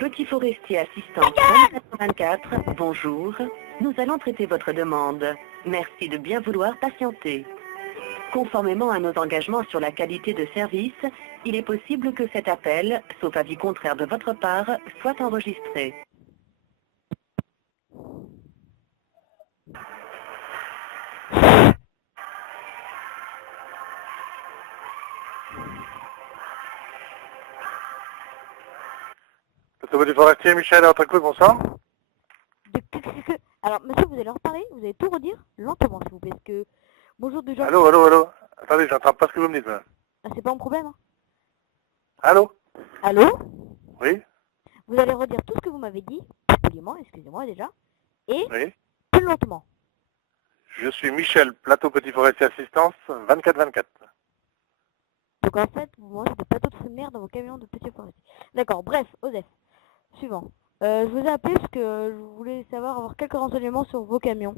Petit forestier assistant 24, bonjour. Nous allons traiter votre demande. Merci de bien vouloir patienter. Conformément à nos engagements sur la qualité de service, il est possible que cet appel, sauf avis contraire de votre part, soit enregistré. Petit forestier, Michel, à votre écoute, bonsoir. Alors, monsieur, vous allez leur parler, vous allez tout redire lentement, s'il vous plaît, parce que... Bonjour, de gens... Allô. Attendez, j'entends pas ce que vous me dites, madame. Ah, c'est pas un problème, hein. Allô? Allô? Oui? Vous allez redire tout ce que vous m'avez dit, poliment, excusez-moi déjà, et Oui? plus lentement. Je suis Michel, plateau Petit Forestier Assistance, 24-24. Donc en fait, vous mangez des plateaux de fruits de mer dans vos camions de petits forestiers. D'accord, bref, Osef. Suivant. Je vous ai appelé parce que je voulais avoir quelques renseignements sur vos camions.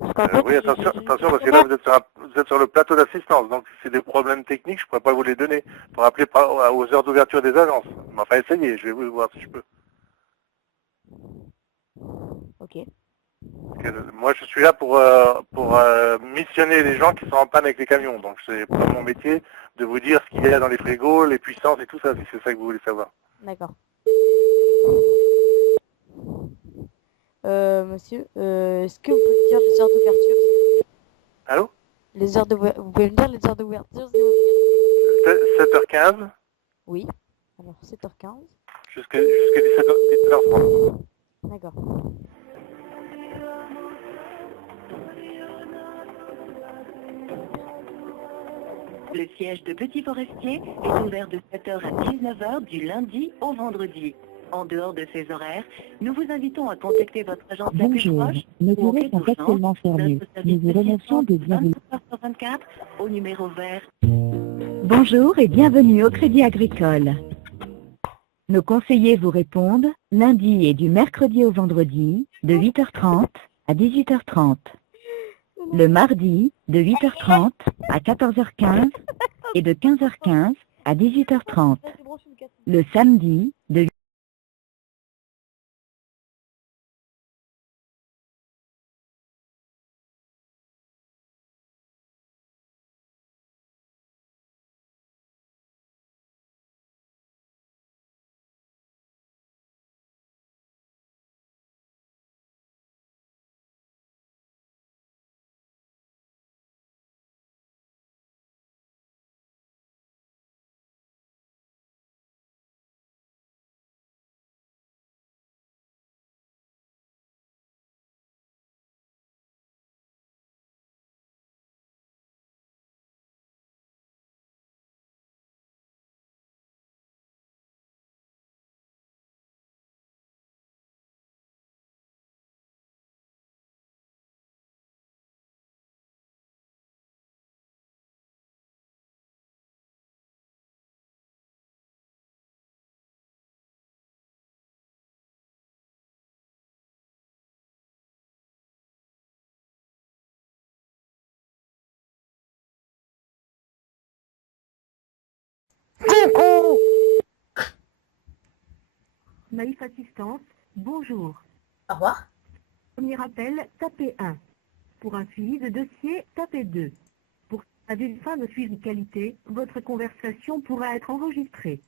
Parce qu'en fait, Oui, attention, parce que là, vous êtes sur le plateau d'assistance, donc si c'est des problèmes techniques, je ne pourrais pas vous les donner. Pour rappeler aux heures d'ouverture des agences. Mais enfin, essayez, je vais vous voir si je peux. Ok. Parce que moi, je suis là pour missionner les gens qui sont en panne avec les camions. Donc, c'est pas mon métier de vous dire ce qu'il y a dans les frigos, les puissances et tout ça, si c'est ça que vous voulez savoir. D'accord. Monsieur, est-ce que vous pouvez me dire les heures d'ouverture? Allô? Vous pouvez me dire les heures d'ouverture, s'il vous plaît? 7h15 Oui. Alors, 7h15. jusqu'à 17h30. D'accord. Le siège de Petit Forestier est ouvert de 7h à 19h du lundi au vendredi. En dehors de ces horaires, nous vous invitons à contacter votre agence la plus Bonjour, proche nos ou en bureaux cas sont actuellement d'urgence, fermés. notre Nous service vous remercions de bien vouloir. 24h24 au numéro vert. Bonjour et bienvenue au Crédit Agricole. Nos conseillers vous répondent lundi et du mercredi au vendredi de 8h30 à 18h30. Le mardi de 8h30 à 14h15 et de 15h15 à 18h30. Le samedi de Maïf Assistance, bonjour. Au revoir. Premier appel, tapez 1. Pour un suivi de dossier, tapez 2. Pour à des fins de suivi de qualité, votre conversation pourra être enregistrée.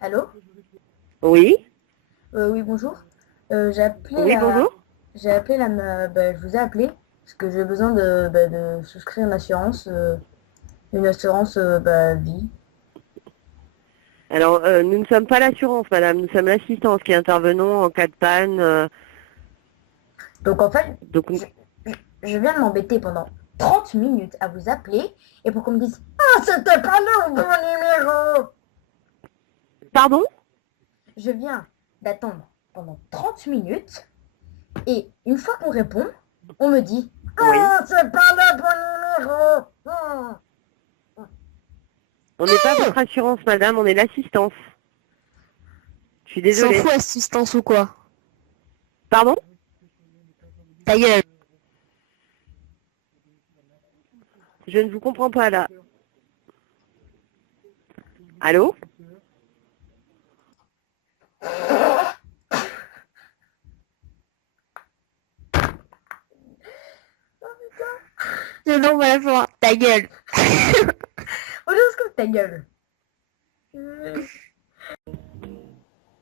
Allô? Oui, Oui, bonjour. J'ai appelé oui, bonjour. je vous ai appelé parce que j'ai besoin de souscrire une assurance vie. Alors, nous ne sommes pas l'assurance, madame, nous sommes l'assistance qui intervenons en cas de panne. Donc en fait, Donc, je viens de m'embêter pendant 30 minutes à vous appeler et pour qu'on me dise «Ah, c'était pas le bon numéro!» pardon? Je viens d'attendre pendant 30 minutes et une fois qu'on répond, on me dit «Ah, c'est pas le bon numéro!» On n'est pas votre assurance, madame, on est l'assistance. Je suis désolée. S'en fout assistance ou quoi? Pardon? Ta gueule. Je ne vous comprends pas là. Allô? Je non la fois. Ta gueule. Ta gueule.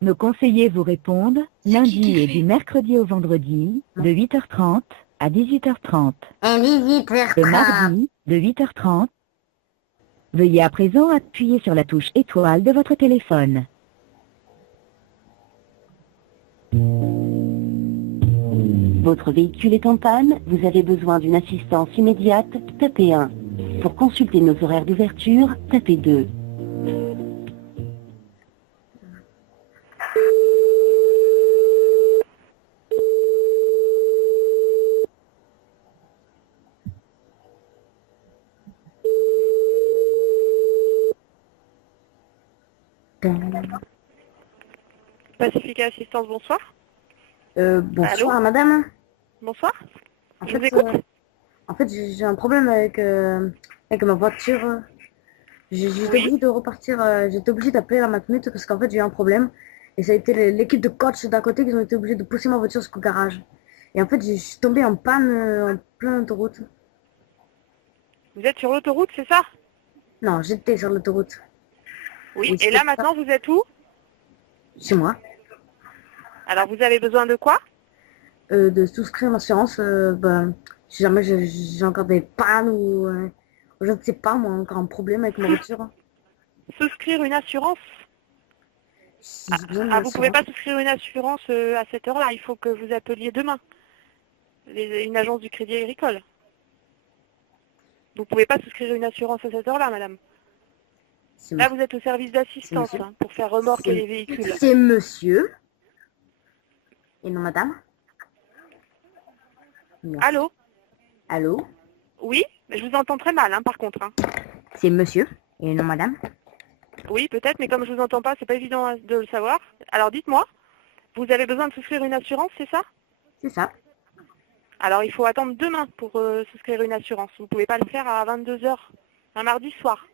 Nos conseillers vous répondent lundi et du mercredi au vendredi de 8h30 à 18h30. Le mardi de 8h30. Veuillez à présent appuyer sur la touche étoile de votre téléphone. Votre véhicule est en panne, vous avez besoin d'une assistance immédiate, tapez 1. Pour consulter nos horaires d'ouverture, tapez 2. Pacifica Assistance, bonsoir. Bonsoir Allô madame. Bonsoir. En Je vous fait, écoute. j'ai un problème avec ma voiture. J'étais Oui. obligée de repartir, j'étais obligée d'appeler la Matmut parce qu'en fait j'ai eu un problème. Et ça a été l'équipe de coach d'à côté qui ont été obligés de pousser ma voiture jusqu'au garage. Et en fait je suis tombée en panne en pleine autoroute. Vous êtes sur l'autoroute, c'est ça? Non, j'étais sur l'autoroute. Oui. Oui, Et là c'est maintenant, vous êtes où? Chez moi. Alors vous avez besoin de quoi? De souscrire une assurance, si jamais j'ai encore des pannes ou je ne sais pas moi, encore un problème avec ma voiture. Souscrire une assurance? Si j'ai besoin d'une Ah, vous pouvez assurance. pas souscrire une assurance à cette heure-là. Il faut que vous appeliez demain une agence du Crédit Agricole. Vous pouvez pas souscrire une assurance à cette heure-là, madame. C'est Là, vous êtes au service d'assistance monsieur. pour faire remorquer les véhicules. C'est monsieur. Et non madame. Merci. Allô? Allô. Oui? Mais je vous entends très mal, hein, par contre. Hein. C'est monsieur. Et non madame. Oui, peut-être, mais comme je vous entends pas, c'est pas évident de le savoir. Alors dites-moi, vous avez besoin de souscrire une assurance, c'est ça? C'est ça. Alors il faut attendre demain pour souscrire une assurance. Vous ne pouvez pas le faire à 22 heures, un mardi soir.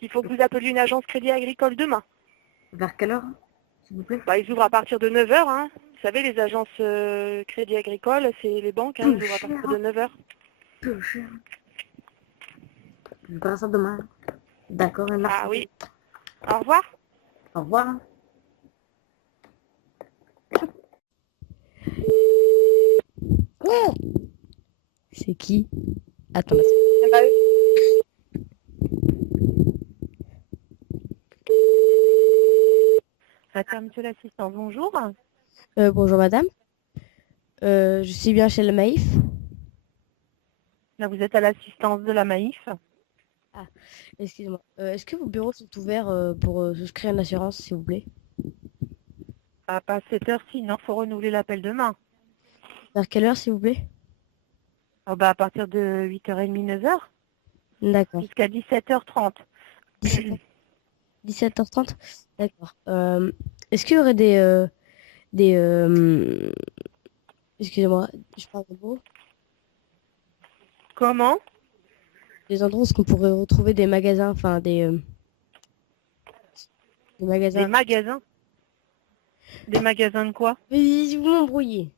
Il faut que vous appeliez une agence Crédit Agricole demain. Vers quelle heure, s'il vous plaît? Bah, ils ouvrent à partir de 9 heures. Hein. Vous savez, les agences Crédit Agricole, c'est les banques, hein, ils ouvrent à partir de 9 heures. Peu cher. Je verrai ça demain. D'accord, et merci. Ah oui. Au revoir. Au revoir. C'est qui? Attends. Monsieur l'assistant, bonjour. Bonjour madame. Je suis bien chez le Maïf. Là, vous êtes à l'assistance de la Maïf. Excusez-moi. Est-ce que vos bureaux sont ouverts pour souscrire une assurance, s'il vous plaît? Ah, pas à cette heure-ci, non, faut renouveler l'appel demain. Vers quelle heure, s'il vous plaît? Ah, bah, à partir de 8h30, 9h, D'accord. jusqu'à 17h30. 17h30? D'accord. Est-ce qu'il y aurait excusez-moi, je parle de mots. Comment? Des endroits où on pourrait retrouver des magasins, enfin des magasins. Des magasins? Des magasins de quoi? Mais vous m'embrouillez.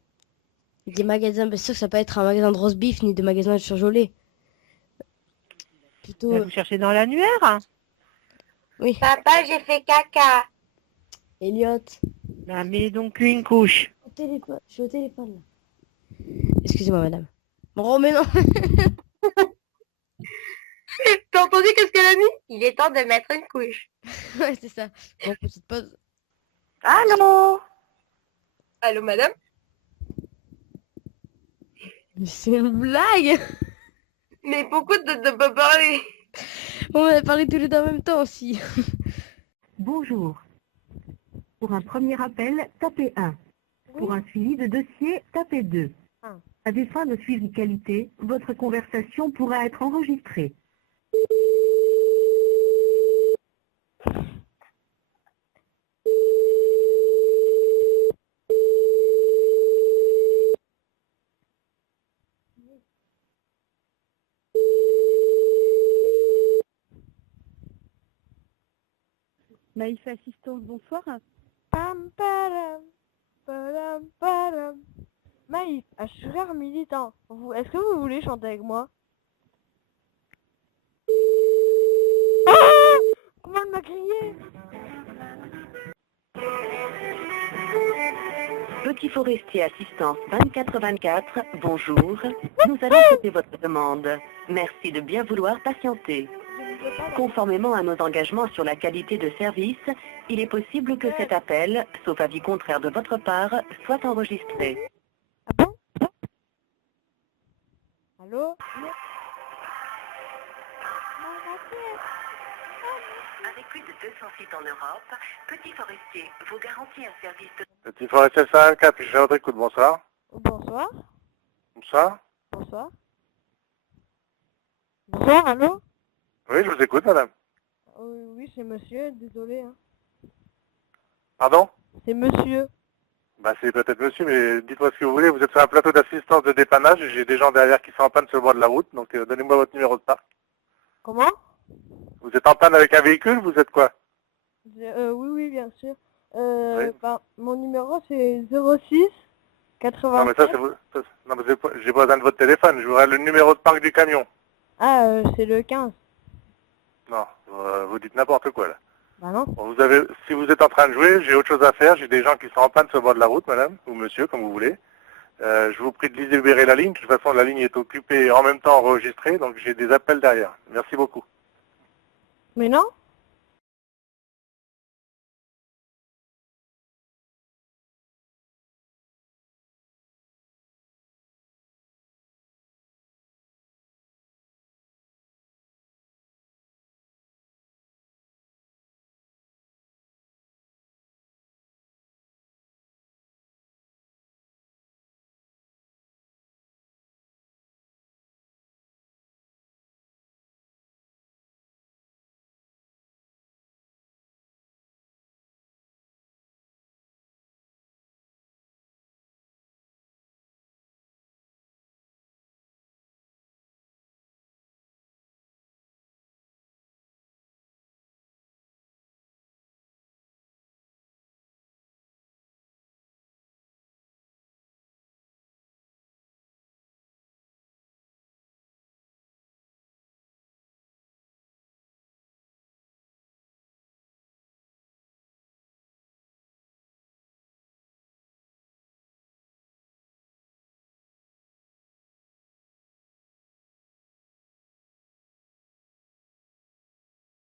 Des magasins, bien sûr que ça peut être un magasin de roast beef ni des magasins de surgelés. Plutôt. Bah, vous cherchez dans l'annuaire? Oui. Papa, j'ai fait caca. Elliot. Bah, mets donc une couche. Je suis au téléphone là. Excusez-moi madame. Bon, mais non. T'as entendu qu'est-ce qu'elle a mis? Il est temps de mettre une couche. Ouais, c'est ça. Bon, petite pause. Allô? Allô, madame? Mais c'est une blague. Mais pourquoi de pas parler? On a parlé tous les deux en même temps aussi. Bonjour. Pour un premier appel, tapez 1. Pour un suivi de dossier, tapez 2. À des fins de suivi qualité, votre conversation pourra être enregistrée. Maïf Assistance, bonsoir. Pam, padam, padam, padam. Maïf, assureur militant. Est-ce que vous voulez chanter avec moi? Ah, comment elle m'a crié? Petit forestier assistance 2424, bonjour. Nous allons traiter votre demande. Merci de bien vouloir patienter. Conformément à nos engagements sur la qualité de service, il est possible que cet appel, sauf avis contraire de votre part, soit enregistré. Ah bon? Allô? Avec plus de 200 sites en Europe, Petit Forestier vous garantit un service de... Petit forestier 54, puis j'ai écoute, bonsoir. Bonsoir. Bonsoir. Bonsoir. Bonsoir, allô? Oui, je vous écoute, madame. Oui, c'est monsieur, désolé. Hein. Pardon? C'est monsieur. Bah, c'est peut-être monsieur, mais dites-moi ce que vous voulez. Vous êtes sur un plateau d'assistance de dépannage et j'ai des gens derrière qui sont en panne sur le bord de la route, donc donnez-moi votre numéro de parc. Comment? Vous êtes en panne avec un véhicule, vous êtes quoi? Oui, bien sûr. Oui. Mon numéro, c'est 06 80. Non, mais ça, c'est vous. Non, mais j'ai pas besoin de votre téléphone, je voudrais le numéro de parc du camion. Ah, c'est le 15. Non, vous dites n'importe quoi, là. Bah non. Bon, si vous êtes en train de jouer, j'ai autre chose à faire, j'ai des gens qui sont en panne sur le bord de la route, madame, ou monsieur, comme vous voulez. Je vous prie de libérer la ligne, de toute façon, la ligne est occupée et en même temps enregistrée, donc j'ai des appels derrière. Merci beaucoup. Mais non?